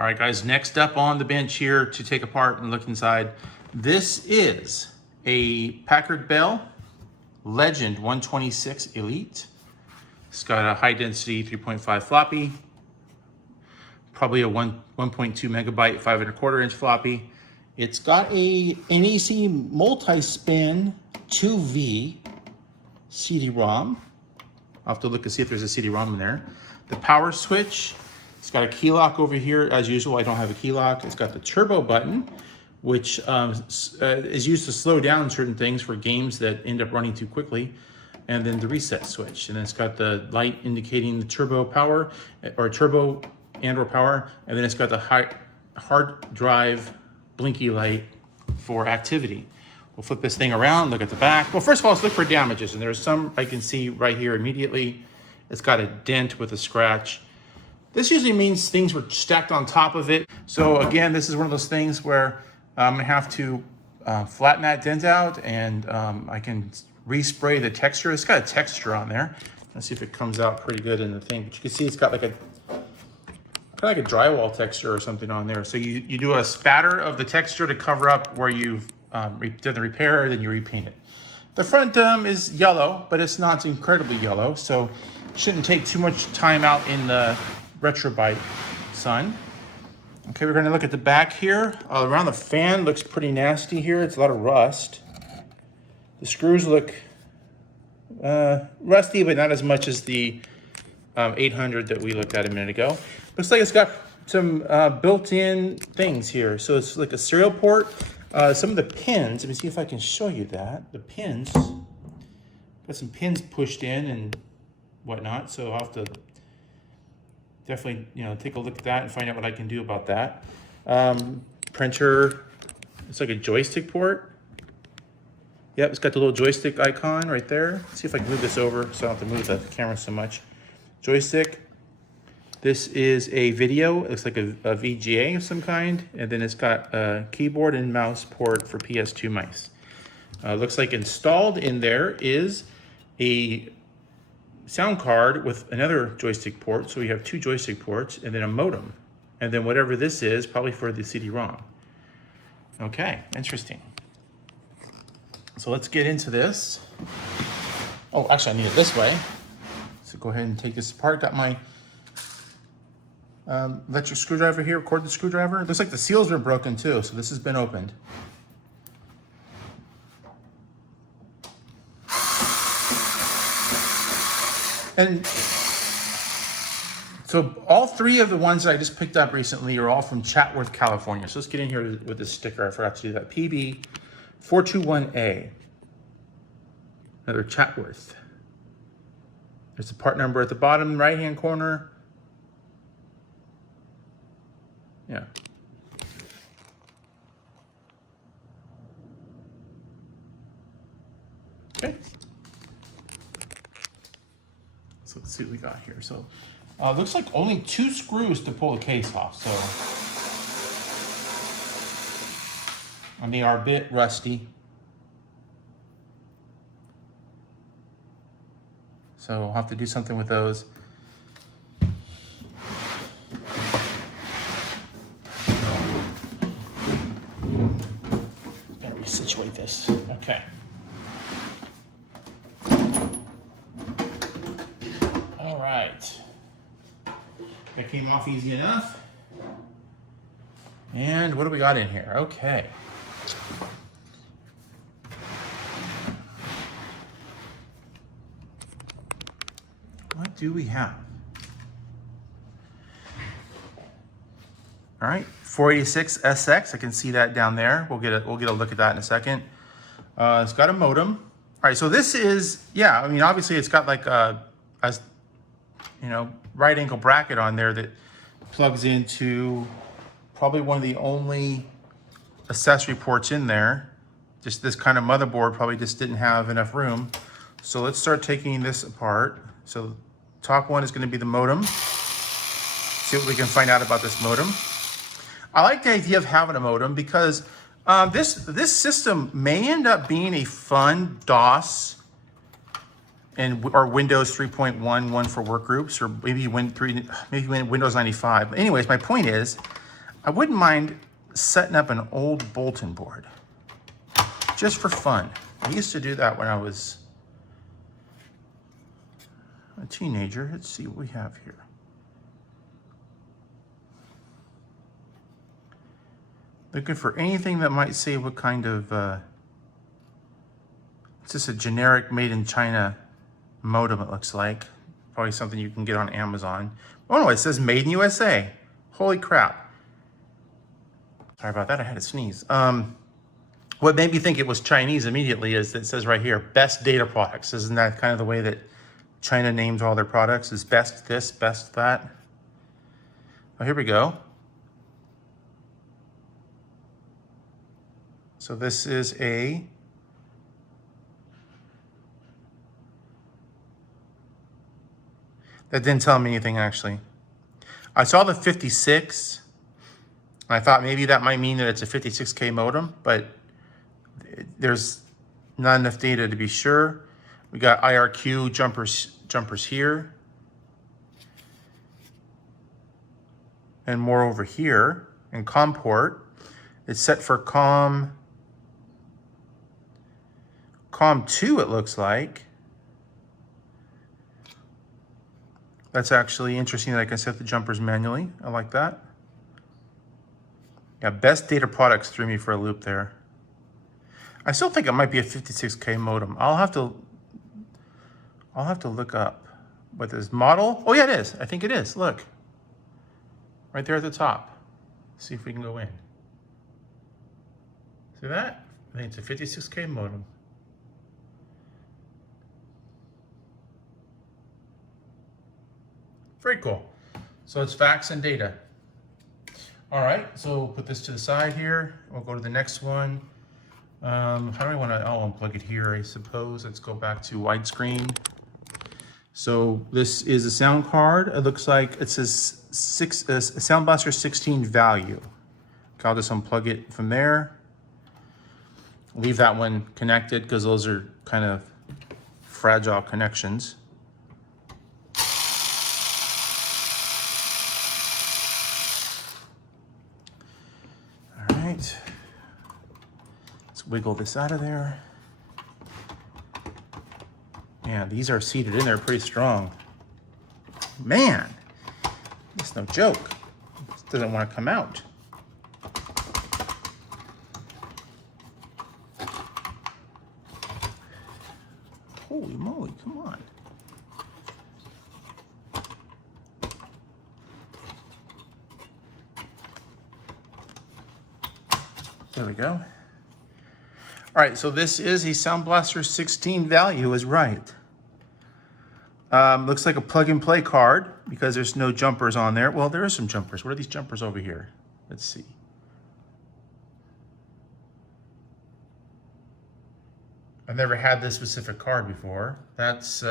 All right, guys, next up on the bench here to take apart and look inside, this is a Packard Bell Legend 126 Elite. It's got a high density 3.5 floppy, probably a 1.2 megabyte 5.25 inch floppy. It's got a NEC multi-spin 2V Cd-Rom. I'll have to look and see if there's a Cd-Rom in there. The power switch, it's got a key lock over here. As usual, I don't have a key lock. It's got the turbo button, which is used to slow down certain things for games that end up running too quickly. And then the reset switch. And then it's got the light indicating the turbo power, or turbo and/or power. And then it's got the hard drive blinky light for activity. We'll flip this thing around, look at the back. Well, first of all, let's look for damages. And there's some I can see right here immediately. It's got a dent with a scratch. This usually means things were stacked on top of it. So again, this is one of those things where I'm gonna have to flatten that dent out, and I can respray the texture. It's got a texture on there. Let's see if it comes out pretty good in the thing. But you can see it's got like a kind of like a drywall texture or something on there. So you do a spatter of the texture to cover up where you've done the repair, then you repaint it. The front is yellow, but it's not incredibly yellow, so shouldn't take too much time out in the retrobite sun. Okay, we're gonna look at the back here. Around the fan looks pretty nasty here. It's a lot of rust. The screws look rusty, but not as much as the 800 that we looked at a minute ago. Looks like it's got some built-in things here. So it's like a serial port. Some of the pins, let me see if I can show you that. The pins, got some pins pushed in and whatnot. So I'll have to definitely, take a look at that and find out what I can do about that. Printer, it's like a joystick port. Yep, it's got the little joystick icon right there. Let's see if I can move this over so I don't have to move the camera so much. Joystick. This is a video. It looks like a VGA of some kind. And then it's got a keyboard and mouse port for PS2 mice. Looks like installed in there is a sound card with another joystick port. So we have two joystick ports and then a modem. And then whatever this is, probably for the CD-ROM. Okay, interesting. So let's get into this. Oh, actually I need it this way. So go ahead and take this apart. Got my electric screwdriver here, cordless screwdriver. Looks like the seals were broken too, so this has been opened. And so all three of the ones that I just picked up recently are all from Chatsworth, California. So let's get in here with this sticker. I forgot to do that. PB421A. Another Chatsworth. There's the part number at the bottom right-hand corner. Yeah. Okay. So let's see what we got here. So looks like only 2 screws to pull the case off. So, and they are a bit rusty. So I'll have to do something with those. Gotta resituate this. Okay. All right. That came off easy enough. And what do we got in here? Okay. What do we have? All right, 486 SX. I can see that down there. We'll get a look at that in a second. It's got a modem. All right, so this is, yeah. I mean, obviously, it's got like a right angle bracket on there that plugs into probably one of the only accessory ports in there. Just this kind of motherboard probably just didn't have enough room. So let's start taking this apart. So top one is going to be the modem. See what we can find out about this modem. I like the idea of having a modem because this system may end up being a fun DOS or Windows 3.1 one for work groups, or maybe Windows 95. But anyways, my point is I wouldn't mind setting up an old bulletin board just for fun. I used to do that when I was a teenager. Let's see what we have here. Looking for anything that might say what kind of, it's just a generic made in China modem, it looks like. Probably something you can get on Amazon. Oh no, it says made in USA. Holy crap. Sorry about that, I had to sneeze. What made me think it was Chinese immediately is that it says right here, best data products. Isn't that kind of the way that China names all their products? Is best this, best that? Oh, here we go. So this is that didn't tell me anything actually. I saw the 56, and I thought maybe that might mean that it's a 56K modem, but there's not enough data to be sure. We got IRQ jumpers here. And more over here. And COM port. It's set for COM 2, it looks like. That's actually interesting that I can set the jumpers manually. I like that. Yeah, best data products threw me for a loop there. I still think it might be a 56K modem. I'll have to look up what this model. Oh yeah, it is. I think it is. Look. Right there at the top. See if we can go in. See that? I think it's a 56K modem. Very cool. So it's fax and data. All right, so we'll put this to the side here. We'll go to the next one. How do I want to, unplug it here, I suppose. Let's go back to widescreen. So this is a sound card. It looks like it says Sound Blaster 16 value. Okay, I'll just unplug it from there. Leave that one connected because those are kind of fragile connections. All right. Let's wiggle this out of there. Yeah, these are seated in there pretty strong. Man, it's no joke. This doesn't want to come out. Holy moly, come on. There we go. All right, so this is a Sound Blaster 16 value is right. Looks like a plug and play card because there's no jumpers on there. Well, there are some jumpers. What are these jumpers over here? Let's see. I've never had this specific card before. That's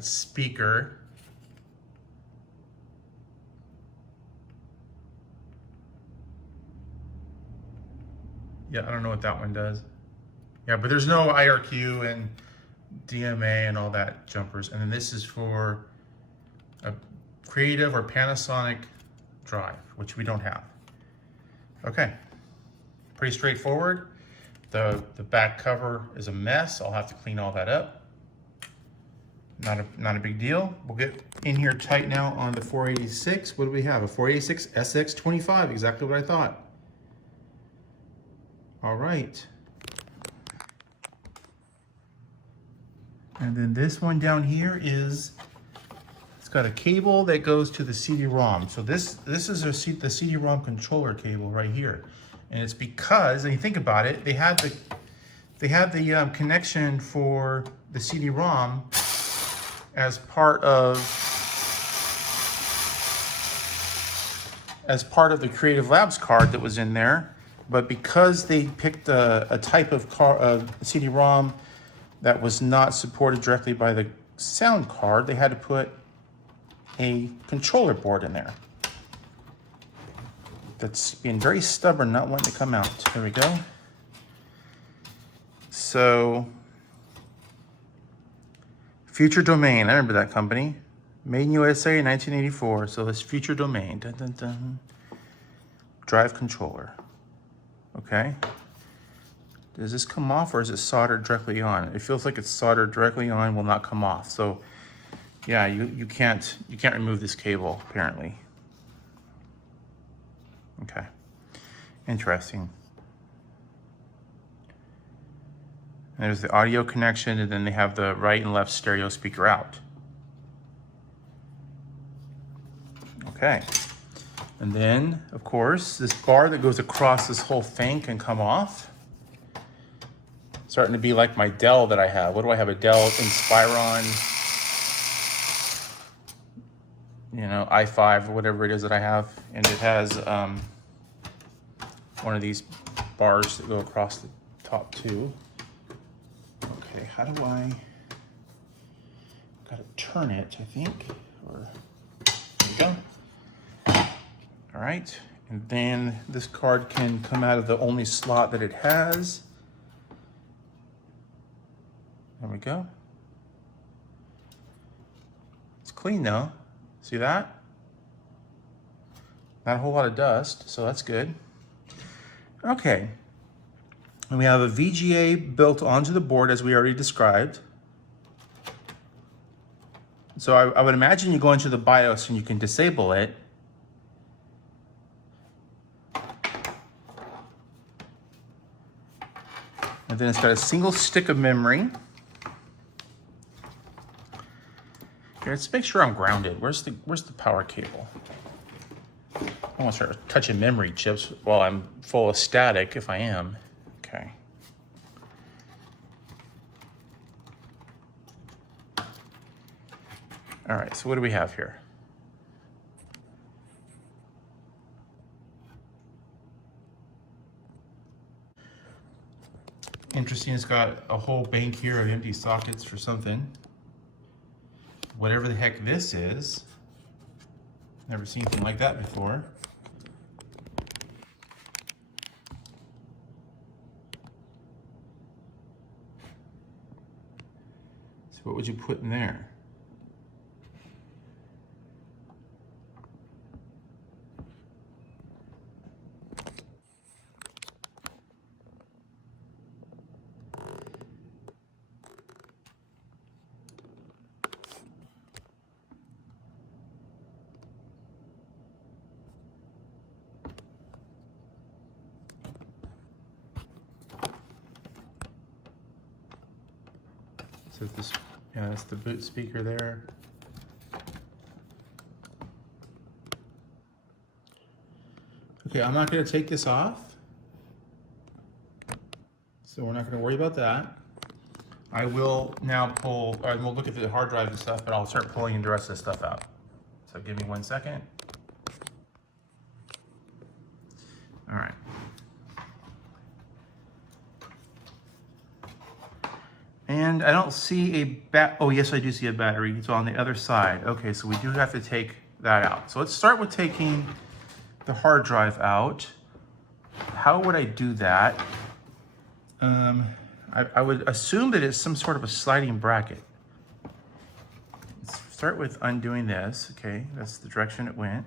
speaker. Yeah, I don't know what that one does. Yeah, but there's no IRQ and DMA and all that jumpers. And then this is for a Creative or Panasonic drive, which we don't have. Okay, pretty straightforward. The back cover is a mess. I'll have to clean all that up. Not a big deal. We'll get in here tight now on the 486. What do we have? A 486 SX25, exactly what I thought. All right. And then this one down here is, it's got a cable that goes to the CD-ROM. So this is the CD-ROM controller cable right here. And it's because, and you think about it, they had the connection for the CD-ROM as part of the Creative Labs card that was in there. But because they picked a type of CD-ROM that was not supported directly by the sound card, they had to put a controller board in there. That's being very stubborn, not wanting to come out. There we go. So, Future Domain, I remember that company. Made in USA in 1984, so it's future domain. Dun, dun, dun. Drive controller. Okay. Does this come off or is it soldered directly on? It feels like it's soldered directly on, will not come off. So yeah, you can't remove this cable apparently. Okay. Interesting. There's the audio connection, and then they have the right and left stereo speaker out. Okay. And then, of course, this bar that goes across this whole thing can come off. Starting to be like my Dell that I have. What do I have? A Dell Inspiron, you know, i5 or whatever it is that I have. And it has one of these bars that go across the top too. Okay, how do I, gotta turn it, I think, or, there we go. All right, and then this card can come out of the only slot that it has. There we go. It's clean though, see that? Not a whole lot of dust, so that's good. Okay. And we have a VGA built onto the board as we already described. So I would imagine you go into the BIOS and you can disable it. And then it's got a single stick of memory. Here, let's make sure I'm grounded. Where's the power cable? I don't want to start touching memory chips while I'm full of static if I am. Okay. All right, so what do we have here? Interesting, it's got a whole bank here of empty sockets for something. Whatever the heck this is. Never seen anything like that before. So what would you put in there? So this, yeah, that's the boot speaker there. Okay, I'm not going to take this off. So we're not going to worry about that. I will now pull, we'll look at the hard drive and stuff, but I'll start pulling the rest of the stuff out. So give me 1 second. All right. And I don't see a oh yes, I do see a battery. It's on the other side. Okay, so we do have to take that out. So let's start with taking the hard drive out. How would I do that? I would assume that it's some sort of a sliding bracket. Let's start with undoing this. Okay, that's the direction it went.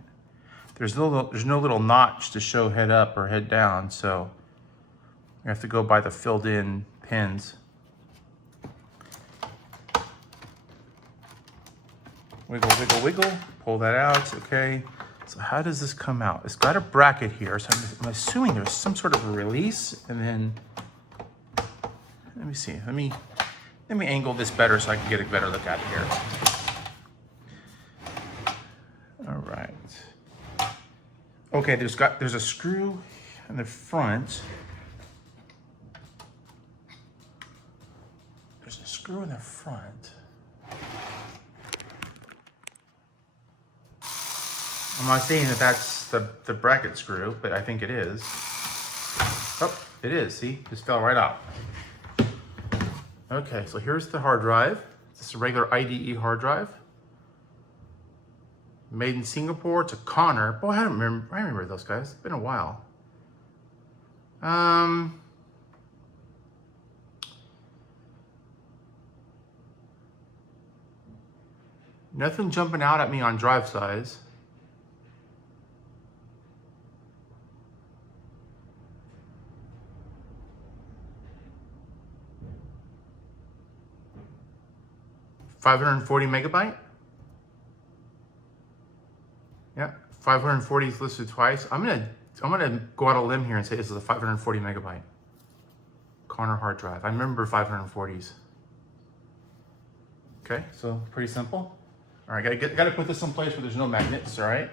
There's no little notch to show head up or head down, so you have to go by the filled in pins. Wiggle, wiggle, wiggle, pull that out, okay. So how does this come out? It's got a bracket here, so I'm assuming there's some sort of a release, and then, let me see, let me angle this better so I can get a better look at it here. All right. Okay, there's a screw in the front. There's a screw in the front. I'm not saying that that's the bracket screw, but I think it is. Oh, it is, see? Just fell right out. Okay, so here's the hard drive. This is a regular IDE hard drive. Made in Singapore. It's a Connor. Boy, I remember those guys. It's been a while. Nothing jumping out at me on drive size. $540 megabyte. Yeah, 540 is listed twice. I'm gonna go out on a limb here and say this is a 540 megabyte corner hard drive. I remember 540s. Okay, so pretty simple. All right, gotta put this someplace where there's no magnets. All right.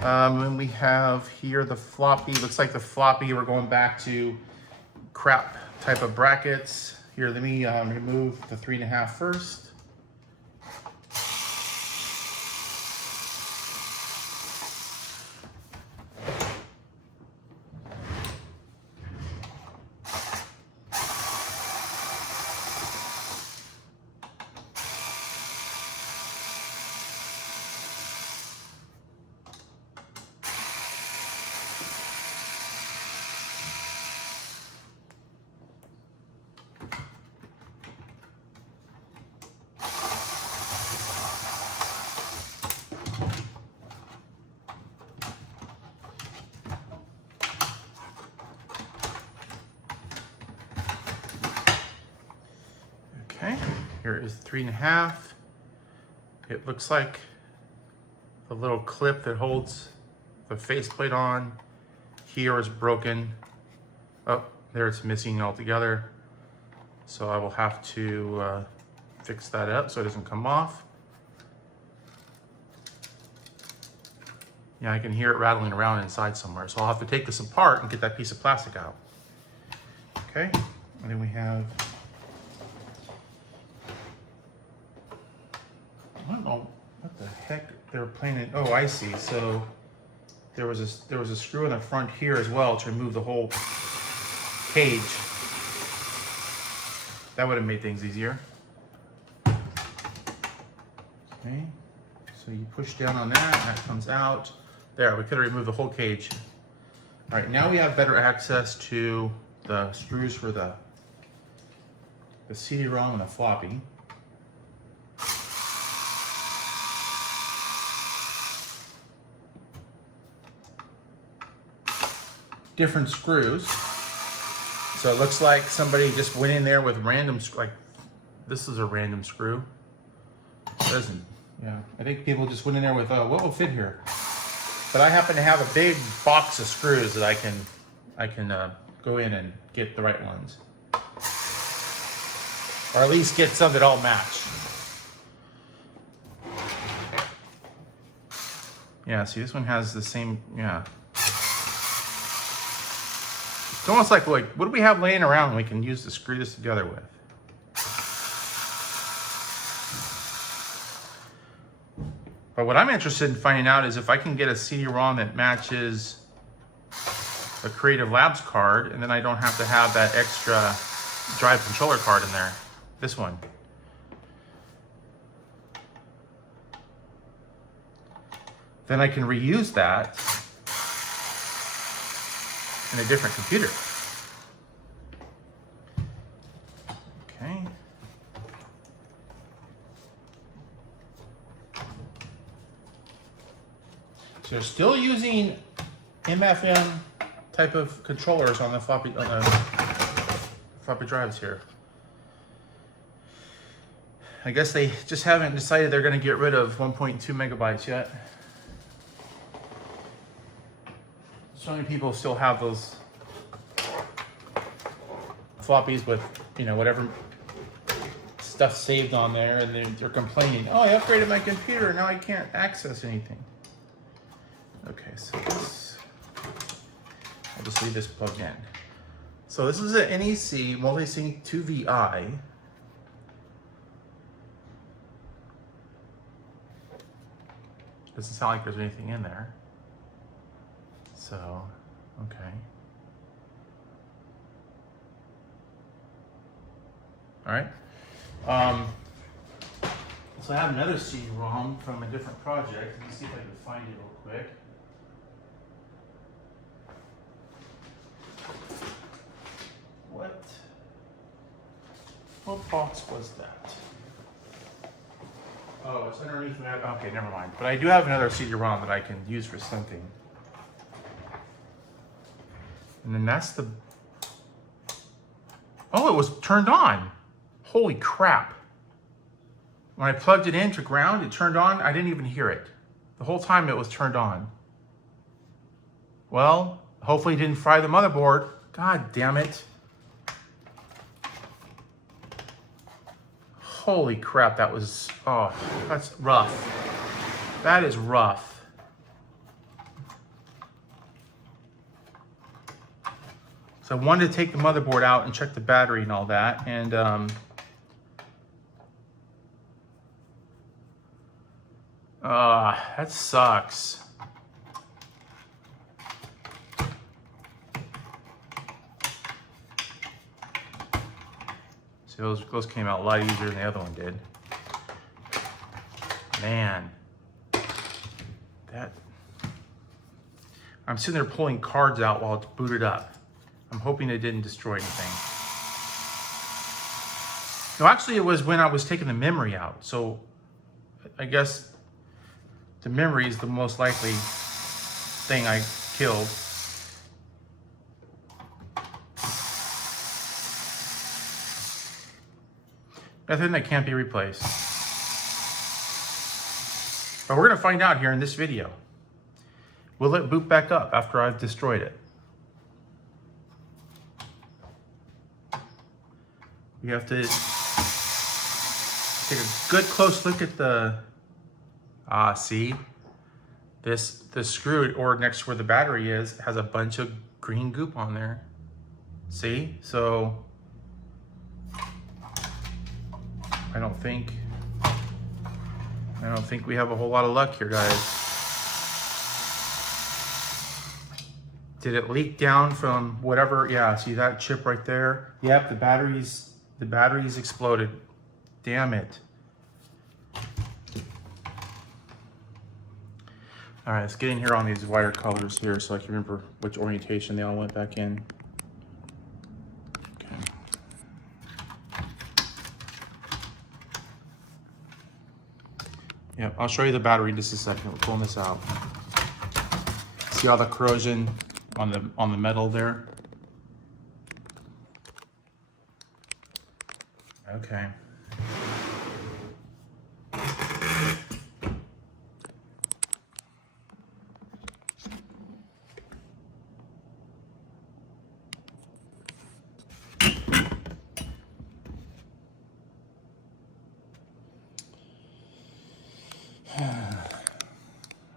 And we have here the floppy. Looks like the floppy. We're going back to crap type of brackets. Here, let me remove the 3.5 first. Okay, here is 3.5. It looks like the little clip that holds the faceplate on here is broken. Oh, there it's missing altogether. So I will have to fix that up so it doesn't come off. Yeah, I can hear it rattling around inside somewhere. So I'll have to take this apart and get that piece of plastic out. Okay, and then we have, I don't know what the heck they're planning. Oh, I see. So there was a screw in the front here as well to remove the whole cage. That would have made things easier. Okay, so you push down on that, and that comes out. There, we could have removed the whole cage. All right, now we have better access to the screws for the CD-ROM and the floppy. Different screws. So it looks like somebody just went in there with random, like this is a random screw. It doesn't, yeah. I think people just went in there with, what will fit here? But I happen to have a big box of screws that I can go in and get the right ones. Or at least get some that all match. Yeah, see this one has the same, yeah. It's almost like, what do we have laying around we can use to screw this together with? But what I'm interested in finding out is if I can get a CD-ROM that matches a Creative Labs card, and then I don't have to have that extra drive controller card in there. This one. Then I can reuse that in a different computer. Okay. So they're still using MFM type of controllers on the floppy drives here. I guess they just haven't decided they're going to get rid of 1.2 megabytes yet. So many people still have those floppies with, you know, whatever stuff saved on there, and they're complaining, oh, I upgraded my computer and now I can't access anything. Okay, so this, I'll just leave this plugged in. So this is an NEC Multisync 2VI. Doesn't sound like there's anything in there. So, okay. All right. So I have another CD-ROM from a different project. Let me see if I can find it real quick. What box was that? Oh, it's underneath me. Okay, never mind. But I do have another CD-ROM that I can use for something. And then that's the... Oh, it was turned on. Holy crap. When I plugged it into ground, it turned on. I didn't even hear it. The whole time it was turned on. Well, hopefully it didn't fry the motherboard. God damn it. Holy crap, that was, oh, that's rough. That is rough. So I wanted to take the motherboard out and check the battery and all that, and that sucks. See, those came out a lot easier than the other one did. Man, that... I'm sitting there pulling cards out while it's booted up. I'm hoping it didn't destroy anything. No, actually it was when I was taking the memory out. So I guess the memory is the most likely thing I killed. Nothing that can't be replaced. But we're gonna find out here in this video. Will it boot back up after I've destroyed it? We have to take a good close look at the, see? The screw, or next to where the battery is, has a bunch of green goop on there. See? So, I don't think we have a whole lot of luck here, guys. Did it leak down from whatever? Yeah, see that chip right there? Yep, the batteries exploded. Damn it. All right, let's get in here on these wire colors here so I can remember which orientation they all went back in. Yep, I'll show you the battery in just a second. We're pulling this out. See all the corrosion on the metal there? Okay.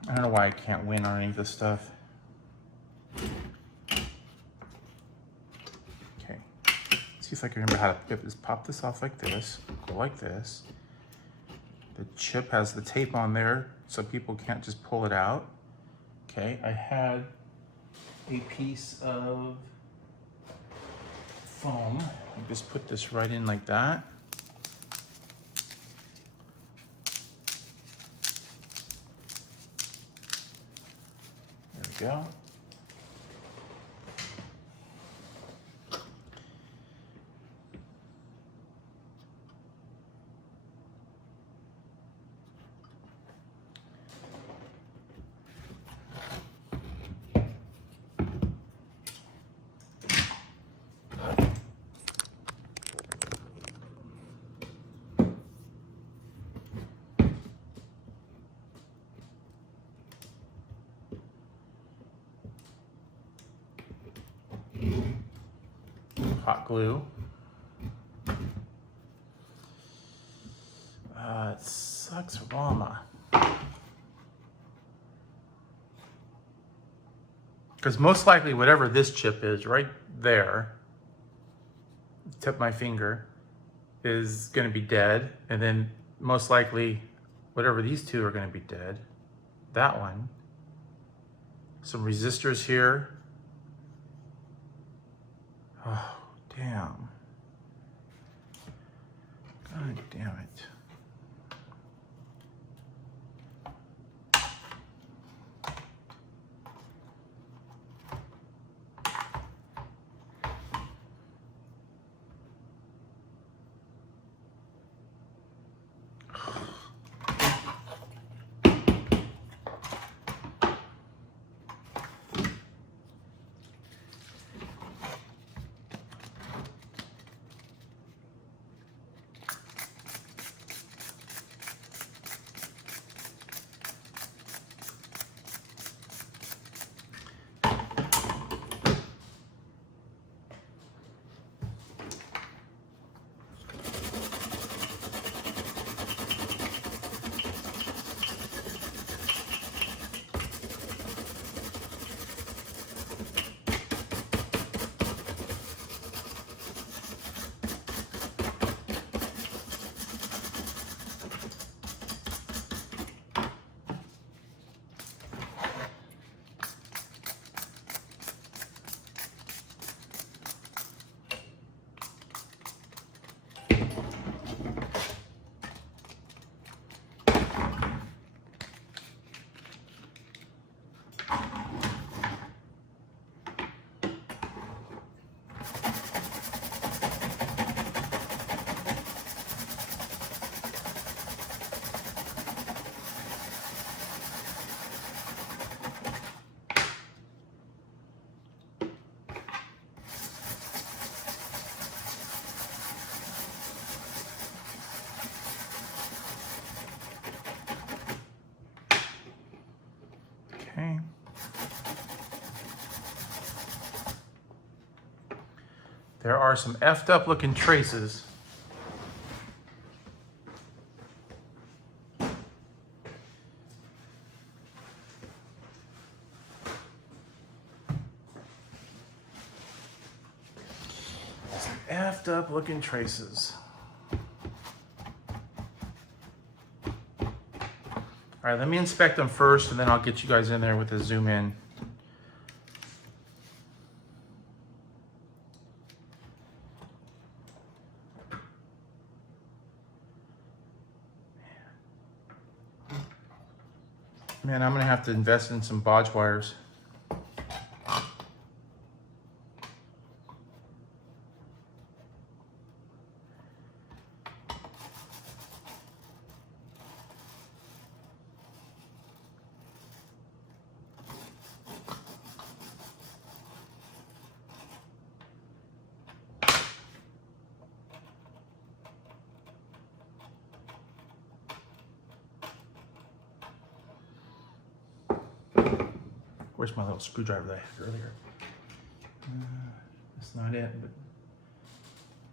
I don't know why I can't win on any of this stuff. Okay, see if I can remember how to get this. Pop this off like this, go like this. The chip has the tape on there so people can't just pull it out. Okay, I had a piece of foam. I just put this right in like that. There we go. Hot glue. It sucks, Obama. Because most likely whatever this chip is right there, tip my finger, is going to be dead. And then most likely whatever these two are going to be dead. That one. Some resistors here. Oh. Damn. God damn it. there are some effed up looking traces. Some effed up looking traces. All right, let me inspect them first, and then I'll get you guys in there with a zoom in. Man, I'm gonna have to invest in some bodge wires. Where's my little screwdriver that I had earlier? That's not it, but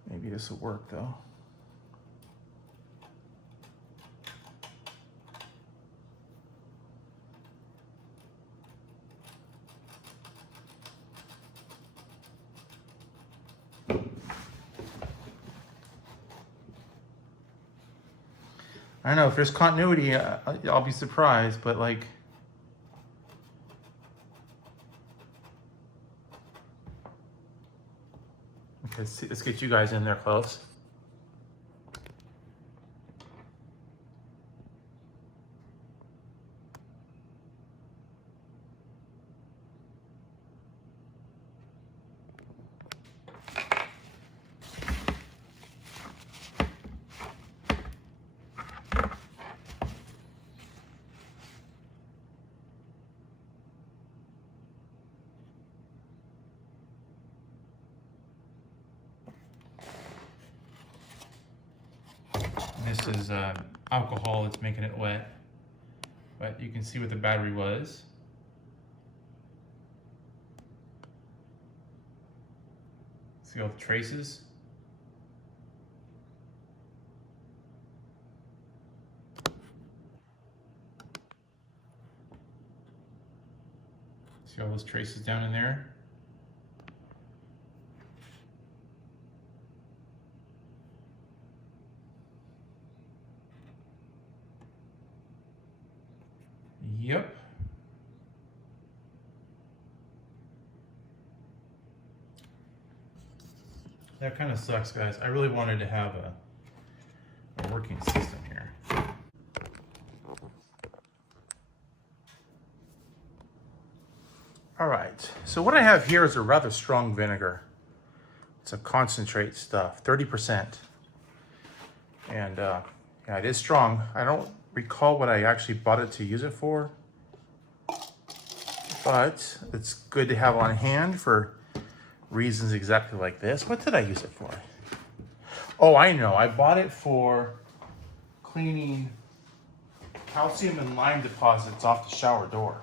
maybe this will work though. I don't know if there's continuity, I'll be surprised, but like, okay, let's get you guys in there close. This is alcohol that's making it wet, but you can see what the battery was. See all the traces? See all those traces down in there? Yep. That kind of sucks, guys. I really wanted to have a working system here. All right, so what I have here is a rather strong vinegar. It's a concentrate stuff, 30%. And yeah, it is strong. I don't recall what I actually bought it to use it for, but it's good to have on hand for reasons exactly like this. What did I use it for? Oh, I know. I bought it for cleaning calcium and lime deposits off the shower door.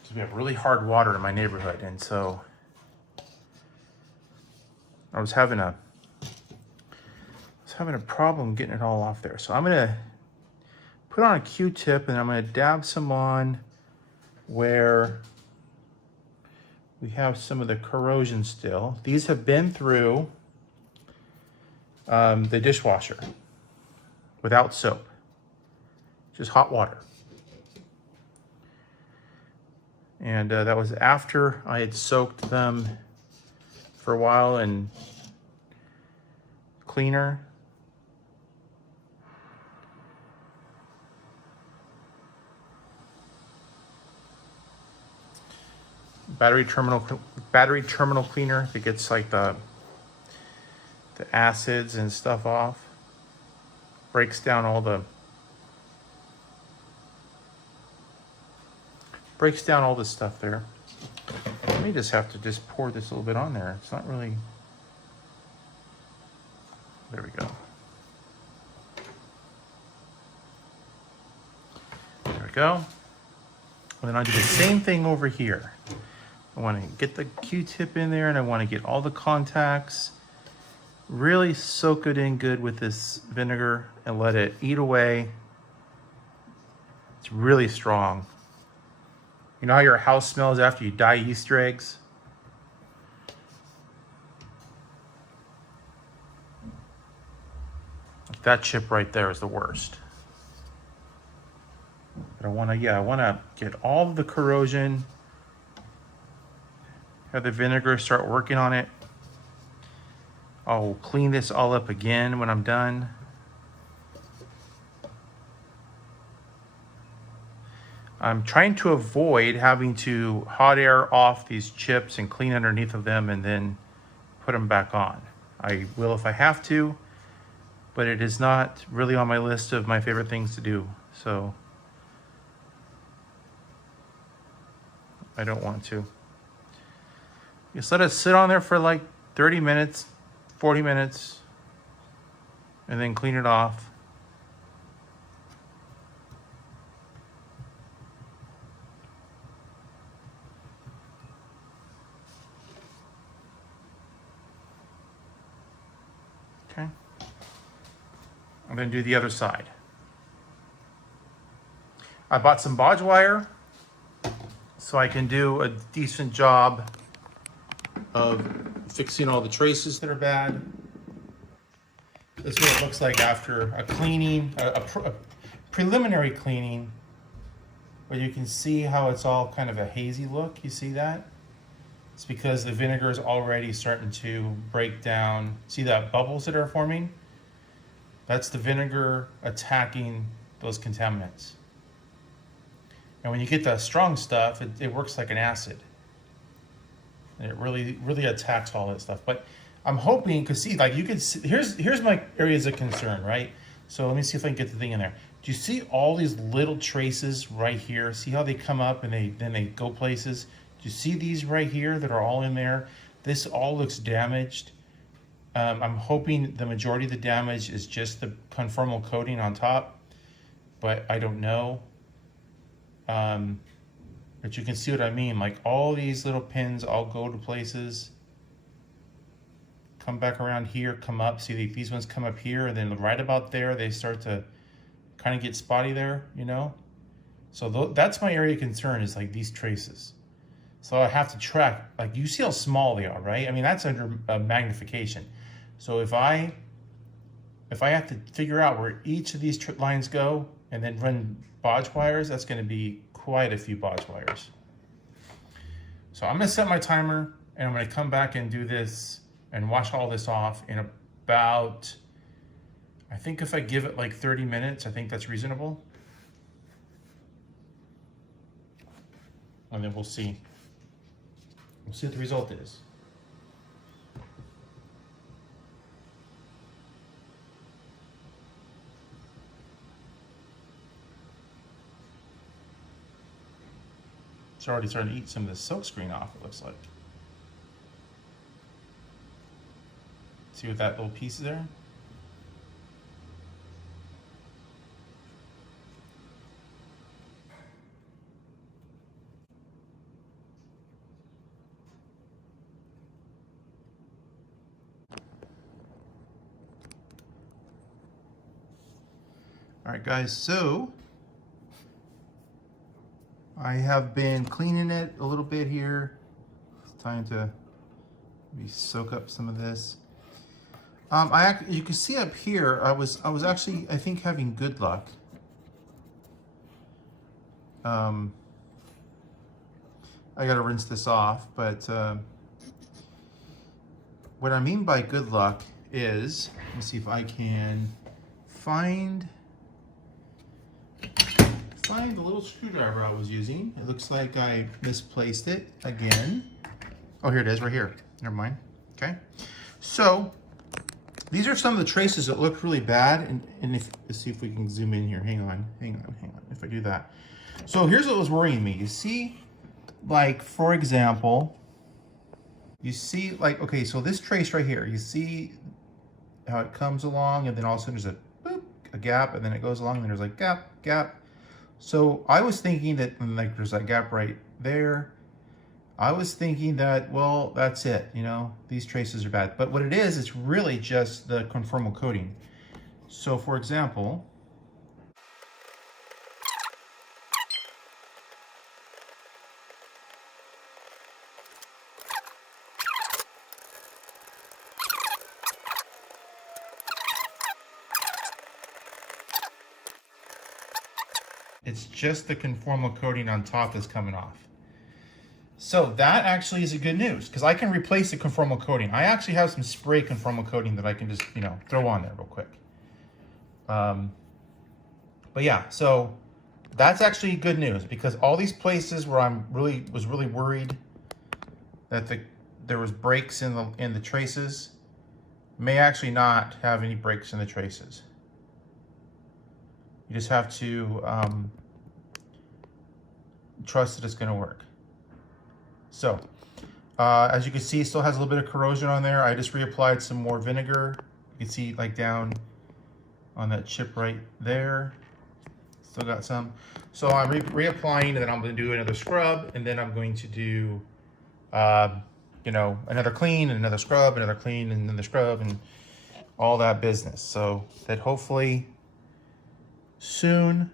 Because we have really hard water in my neighborhood, and so I was having a problem getting it all off there. So I'm gonna put on a Q-tip and I'm gonna dab some on where we have some of the corrosion still. These have been through the dishwasher without soap, just hot water. And that was after I had soaked them for a while in cleaner. Battery terminal cleaner that gets like the acids and stuff off. Breaks down all the stuff there. I may just have to just pour this a little bit on there. It's not really. There we go. There we go. And then I'll do the same thing over here. I want to get the Q-tip in there and I want to get all the contacts. Really soak it in good with this vinegar and let it eat away. It's really strong. You know how your house smells after you dye Easter eggs? That chip right there is the worst. But I want to get all of the corrosion. Have the vinegar start working on it. I'll clean this all up again when I'm done. I'm trying to avoid having to hot air off these chips and clean underneath of them and then put them back on. I will if I have to, but it is not really on my list of my favorite things to do. So I don't want to. Just let it sit on there for like 30 minutes, 40 minutes, and then clean it off. Okay. I'm going to do the other side. I bought some bodge wire so I can do a decent job of fixing all the traces that are bad. This is what it looks like after a cleaning, a preliminary cleaning, but you can see how it's all kind of a hazy look. You see that? It's because the vinegar is already starting to break down. See that bubbles that are forming? That's the vinegar attacking those contaminants. And when you get that strong stuff, it works like an acid. And it really attacks all that stuff. But I'm hoping, because see, like you can see, here's my areas of concern, right? So let me see if I can get the thing in there. Do you see all these little traces right here? See how they come up and then they go places? Do you see these right here that are all in there? This all looks damaged. I'm hoping the majority of the damage is just the conformal coating on top, but I don't know. But you can see what I mean. Like all these little pins all go to places, come back around here, come up. See, these ones come up here, and then right about there, they start to kind of get spotty there, you know? So that's my area of concern, is like these traces. So I have to track, like you see how small they are, right? I mean, that's under magnification. So if I have to figure out where each of these lines go and then run bodge wires, that's going to be quite a few bodge wires. So I'm going to set my timer and I'm going to come back and do this and wash all this off in about, I think if I give it like 30 minutes, I think that's reasonable. And then we'll see. We'll see what the result is. It's already starting to eat some of the silk screen off, it looks like. See what that little piece is there? All right, guys, so I have been cleaning it a little bit here. It's time to maybe soak up some of this. You can see up here, I was actually, I think, having good luck. I gotta rinse this off, but what I mean by good luck is, let me see if I can find the little screwdriver I was using. It looks like I misplaced it again. Oh, here it is, right here. Never mind. Okay. So these are some of the traces that look really bad. And let's see if we can zoom in here. Hang on. If I do that. So here's what was worrying me. You see, like, for example, you see, like, okay, so this trace right here, you see how it comes along, and then all of a sudden there's a gap, and then it goes along, and there's like gap. So I was thinking that, like, there's that gap right there. I was thinking that, well, that's it, you know, these traces are bad. But what it is, it's really just the conformal coating. So for example, it's just the conformal coating on top that's coming off. So that actually is a good news, because I can replace the conformal coating. I actually have some spray conformal coating that I can just, you know, throw on there real quick. But yeah, so that's actually good news, because all these places where was really worried that there was breaks in the traces may actually not have any breaks in the traces. You just have to trust that it's going to work. So, as you can see, it still has a little bit of corrosion on there. I just reapplied some more vinegar. You can see like down on that chip right there. Still got some. So I'm reapplying, and then I'm going to do another scrub, and then I'm going to do, you know, another clean, and another scrub, another clean, and another scrub, and all that business. So that hopefully soon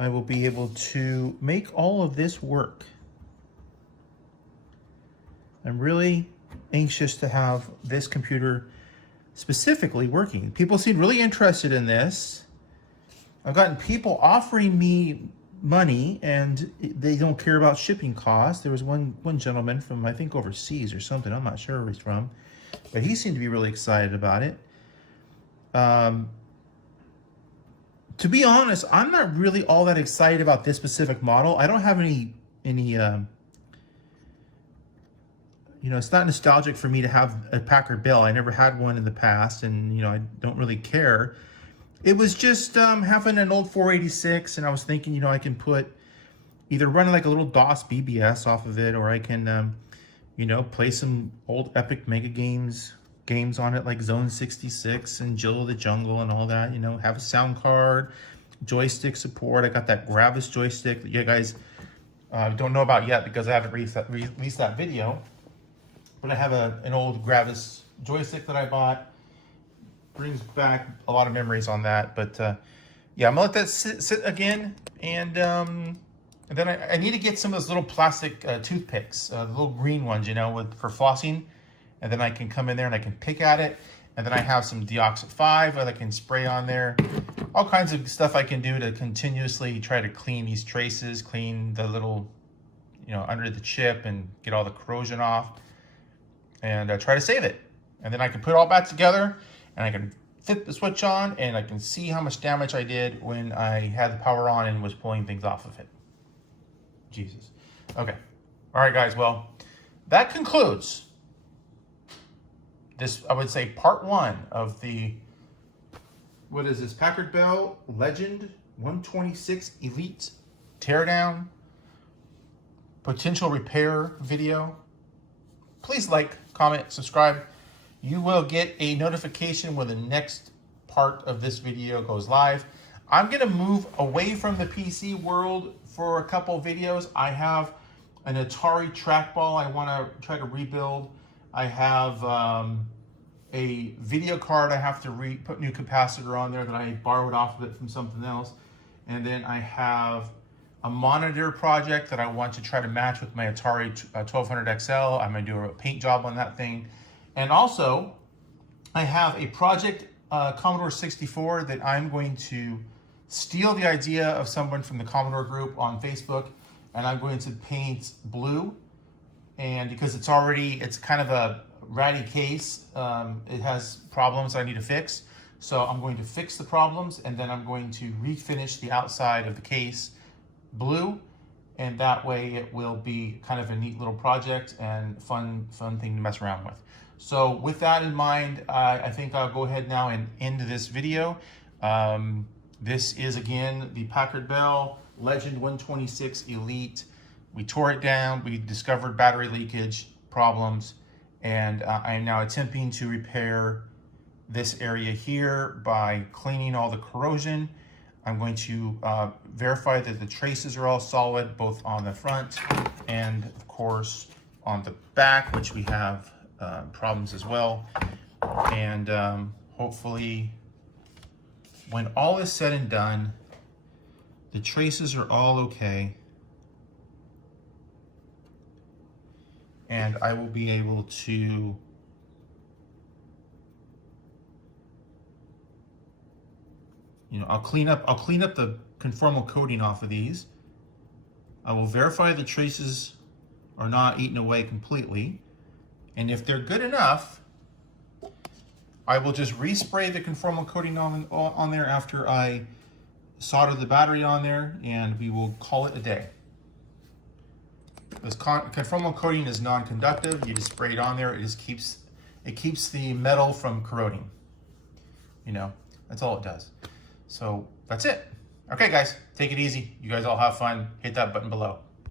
I will be able to make all of this work. I'm really anxious to have this computer specifically working. People seem really interested in this. I've gotten people offering me money, and they don't care about shipping costs. There was one gentleman from, I think, overseas or something. I'm not sure where he's from, but he seemed to be really excited about it. To be honest, I'm not really all that excited about this specific model. I don't have any you know, it's not nostalgic for me to have a Packard Bell. I never had one in the past, and, you know, I don't really care. It was just having an old 486, and I was thinking, you know, I can put either run like a little DOS BBS off of it, or I can, you know, play some old epic mega games on it, like Zone 66 and Jill of the Jungle and all that, you know, have a sound card, joystick support. I got that Gravis joystick that you guys don't know about yet, because I haven't released that video. But I have an old Gravis joystick that I bought. Brings back a lot of memories on that. But yeah, I'm gonna let that sit again. And then I need to get some of those little plastic toothpicks, the little green ones, you know, for flossing. And then I can come in there and I can pick at it. And then I have some Deoxit 5 that I can spray on there. All kinds of stuff I can do to continuously try to clean these traces, clean the little, you know, under the chip, and get all the corrosion off, and try to save it. And then I can put it all back together, and I can flip the switch on, and I can see how much damage I did when I had the power on and was pulling things off of it. Jesus. Okay. All right, guys. Well, that concludes this, I would say, part one of the, what is this, Packard Bell Legend 126 Elite teardown potential repair video. Please like, comment, subscribe. You will get a notification when the next part of this video goes live. I'm going to move away from the PC world for a couple videos. I have an Atari trackball I want to try to rebuild. I have a video card I have to put new capacitor on there that I borrowed off of it from something else. And then I have a monitor project that I want to try to match with my Atari 1200 XL. I'm going to do a paint job on that thing. And also, I have a project Commodore 64 that I'm going to steal the idea of someone from the Commodore group on Facebook, and I'm going to paint blue. And because it's kind of a ratty case, it has problems I need to fix. So I'm going to fix the problems, and then I'm going to refinish the outside of the case blue, and that way it will be kind of a neat little project and fun thing to mess around with. So with that in mind, I think I'll go ahead now and end this video. This is, again, the Packard Bell Legend 126 Elite. We tore it down, we discovered battery leakage problems, and I am now attempting to repair this area here by cleaning all the corrosion. I'm going to verify that the traces are all solid, both on the front and of course on the back, which we have problems as well. And hopefully when all is said and done, the traces are all okay. And I will be able to I'll clean up the conformal coating off of these. I will verify the traces are not eaten away completely. And if they're good enough, I will just respray the conformal coating on there after I solder the battery on there, and we will call it a day. This conformal coating is non-conductive. You just spray it on there. It just keeps the metal from corroding. That's all it does. So that's it. Okay, guys, take it easy. You guys all have fun. Hit that button below.